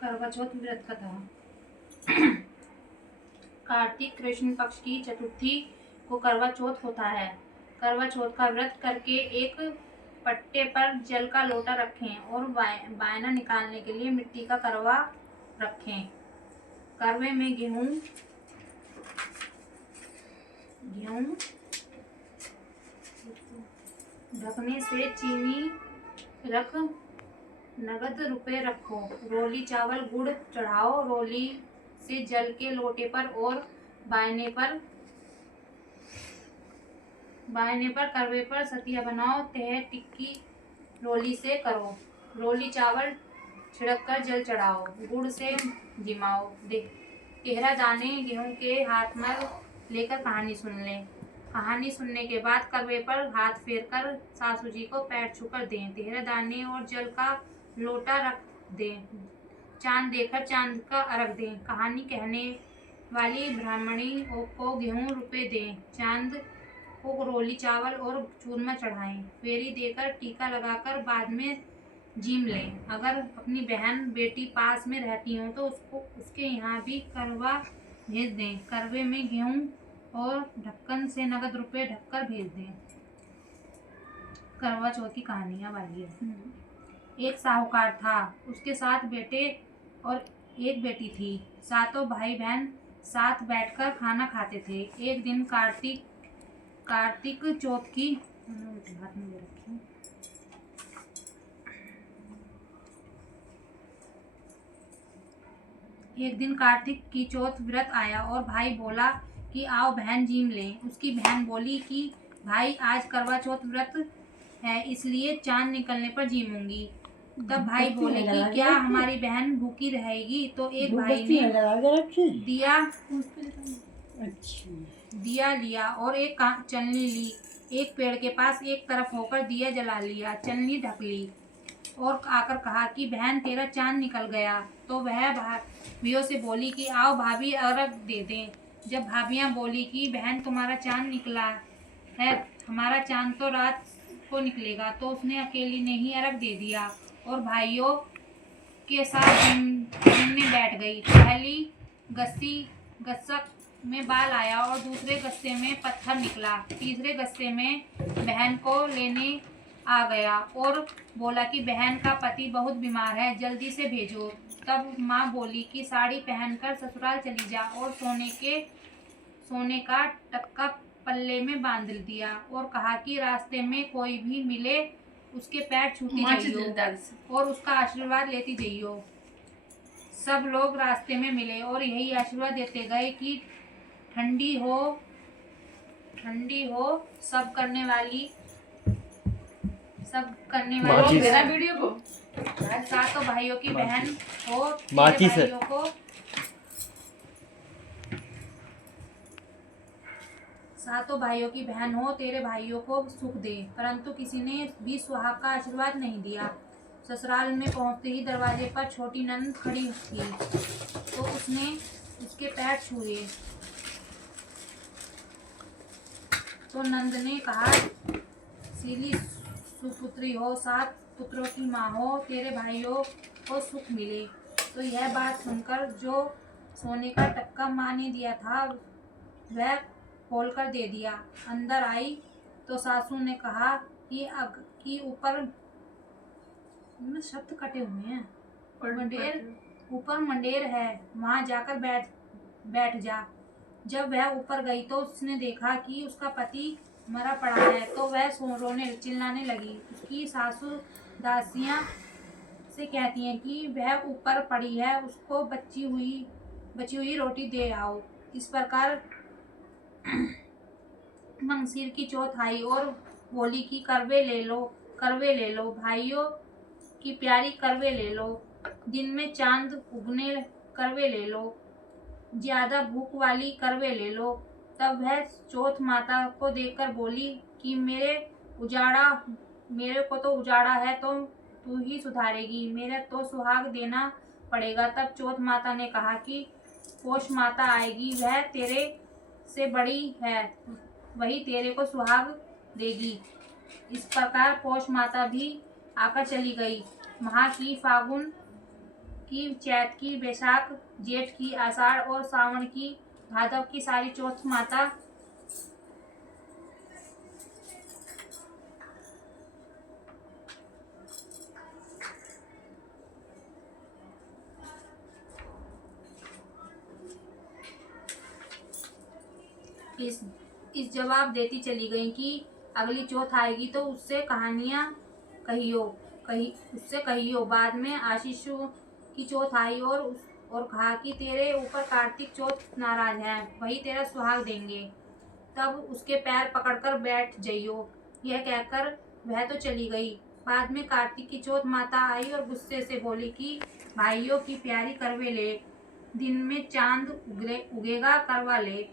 करवा चौथ व्रत कथा। कार्तिक कृष्ण पक्ष की चतुर्थी को करवा चौथ होता है। करवा चौथ का व्रत करके एक पट्टे पर जल का लोटा रखें और बायना निकालने के लिए मिट्टी का करवा रखें। करवे में गेहूं ढकने से चीनी रख, नगद रुपए रखो, रोली चावल गुड़ चढ़ाओ, रोली से जल के लोटे पर और बायने पर करवे पर सतिया बनाओ, तह टिक्की रोली से करो, रोली चावल छिड़क कर जल चढ़ाओ, गुड़ से जिमाओ, तेरह दाने गेहूं के हाथ में लेकर कहानी सुन लें। कहानी सुनने के बाद करवे पर हाथ फेर कर सासू जी को पैर छूकर दें, 13 दाने और जल का लोटा रख दें, चांद देखकर चांद का अर्घ दें। कहानी कहने वाली ब्राह्मणी को गेहूं रुपए दें, चांद को रोली चावल और चूरमा चढ़ाएं, फेरी देकर टीका लगाकर बाद में जीम लें। अगर अपनी बहन बेटी पास में रहती हो तो उसके यहाँ भी करवा भेज दें। करवे में गेहूं और ढक्कन से नगद रुपए ढककर भेज दें। करवा चौथ की कहानियां वाली है। एक साहूकार था, उसके 7 बेटे और एक बेटी थी। सातों भाई बहन साथ बैठकर खाना खाते थे। एक दिन कार्तिक चौथ की चौथ व्रत आया और भाई बोला कि आओ बहन जीम लें। उसकी बहन बोली कि भाई आज करवा चौथ व्रत है, इसलिए चांद निकलने पर जीमूंगी। तब भाई बोले कि क्या हमारी बहन भूखी रहेगी? तो एक भाई ने दिया लिया और एक चलनी ली, एक पेड़ के पास एक तरफ होकर दिया जला लिया, चलनी ढक ली और आकर कहा कि बहन तेरा चांद निकल गया। तो वह भाभियों से बोली कि आओ भाभी अर्घ दे दें। जब भाभियां बोली कि बहन तुम्हारा चांद निकला है, हमारा चांद तो रात को निकलेगा, तो उसने अकेली ने ही अर्घ दे दिया और भाइयों के साथ घूमने बैठ गई। पहली गस्सक में बाल आया और दूसरे गस्से में पत्थर निकला, तीसरे गस्से में बहन को लेने आ गया और बोला कि बहन का पति बहुत बीमार है, जल्दी से भेजो। तब माँ बोली कि साड़ी पहनकर ससुराल चली जा और सोने का टक्का पल्ले में बांध दिया और कहा कि रास्ते में कोई भी मिले उसके पैर छूती जाइयो और उसका आशीर्वाद लेती जाइयो। सब लोग रास्ते में मिले और यही आशीर्वाद देते गए कि ठंडी हो सब करने वाली वीडियो को सातों भाइयों की बहन हो, तेरे भाइयों को सातों भाइयों की बहन हो, तेरे भाइयों को सुख दे। परंतु किसी ने भी सुहाग का आशीर्वाद नहीं दिया। ससुराल में पहुंचते ही दरवाजे पर छोटी नंद खड़ी थी, तो उसने उसके पैर छुए। तो नंद ने कहा, सीली सुपुत्री हो, 7 पुत्रों की माँ हो, तेरे भाइयों को सुख मिले। तो यह बात सुनकर जो सोने का टक्का माँ ने दिया था वह खोल कर दे दिया। अंदर आई तो सासू ने कहा कि ऊपर शब्द कटे हुए हैं, ऊपर मंडेर है, वहां जाकर बैठ जा। जब वह ऊपर गई तो उसने देखा कि उसका पति मरा पड़ा है, तो वह रोने चिल्लाने लगी। उसकी सासू दासियां से कहती हैं कि वह ऊपर पड़ी है, उसको बची हुई रोटी दे आओ। इस प्रकार मंगसीर की चौथ आई और बोली कि करवे ले लो भाइयों की प्यारी, करवे ले लो, दिन में चांद उगने करवे ले लो, ज्यादा भूख वाली करवे ले लो। तब वह चौथ माता को देखकर बोली कि मेरे को तो उजाड़ा है, तो तू ही सुधारेगी, मेरे तो सुहाग देना पड़ेगा। तब चौथ माता ने कहा कि पोष माता आएगी, वह तेरे से बड़ी है, वही तेरे को सुहाग देगी। इस प्रकार पौष माता भी आकर चली गई। माह की फागुन की, चैत की, बैसाख, जेठ की, आषाढ़ और सावन की, भादव की सारी चौथ माता इस जवाब देती चली गई कि अगली चौथ आएगी तो उससे कहानियां उससे कहियो। बाद में आशीषों की चौथ आई और कहा कि तेरे ऊपर कार्तिक चौथ नाराज है, वही तेरा सुहाग देंगे, तब उसके पैर पकड़कर बैठ जाइयो। यह कहकर वह तो चली गई। बाद में कार्तिक की चौथ माता आई और गुस्से से बोली कि भाइयों की प्यारी करवे ले, दिन में चांद उगेगा करवा ले,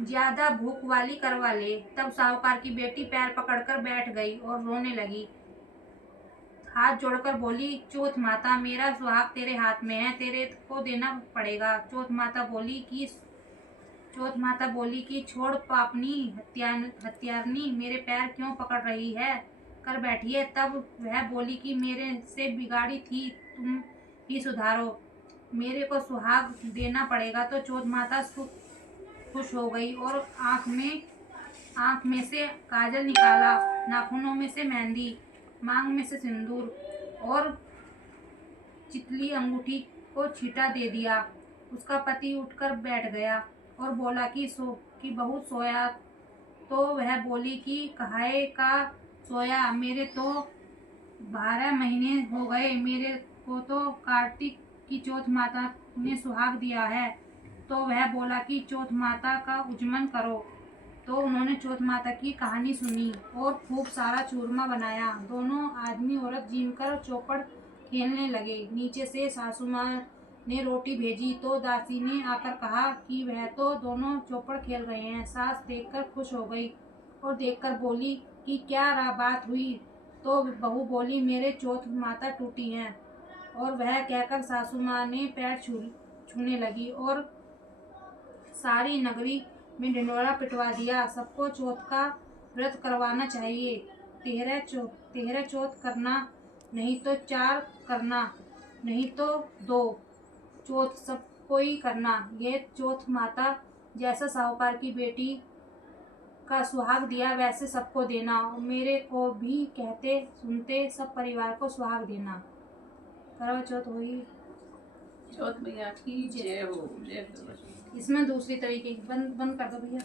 ज्यादा भूख वाली करवा ले। तब साहूकार की बेटी पैर पकड़कर बैठ गई और रोने लगी, हाथ जोड़कर बोली, चौथ माता मेरा सुहाग तेरे हाथ में है, तेरे को देना पड़ेगा। चौथ माता बोली कि छोड़ पापनी हत्यारनी, मेरे पैर क्यों पकड़ रही है, कर बैठी है। तब वह बोली कि मेरे से बिगाड़ी थी, तुम ही सुधारो, मेरे को सुहाग देना पड़ेगा। तो चौथ माता खुश हो गई और आँख में से काजल निकाला, नाखूनों में से मेहंदी, मांग में से सिंदूर और चितली अंगूठी को छींटा दे दिया। उसका पति उठकर बैठ गया और बोला कि बहू सोया। तो वह बोली कि कहाए का सोया, मेरे तो 12 महीने हो गए, मेरे को तो कार्तिक की चौथ माता ने सुहाग दिया है। तो वह बोला कि चौथ माता का उज्जमन करो। तो उन्होंने चौथ माता की कहानी सुनी और खूब सारा चूरमा बनाया। दोनों आदमी औरत जीमकर चौपड़ खेलने लगे। नीचे से सासू माँ ने रोटी भेजी तो दासी ने आकर कहा कि वह तो दोनों चौपड़ खेल रहे हैं। सास देखकर खुश हो गई और देखकर बोली कि क्या बात हुई। तो बहू बोली, मेरे चौथ माता टूटी हैं। और वह कहकर सासू माँ ने पैर छूने लगी और सारी नगरी में ढिंडोरा पिटवा दिया। सबको चौथ का व्रत करवाना चाहिए। 13 चौथ करना, नहीं तो 4 करना, नहीं तो 2 चौथ सबको ही करना। ये चौथ माता जैसा साहूकार की बेटी का सुहाग दिया वैसे सबको देना। और मेरे को भी कहते सुनते सब परिवार को सुहाग देना। करवा चौथ हुई। चौथ मैया की जय हो। जय। इसमें दूसरी तरीके बंद कर दो भैया।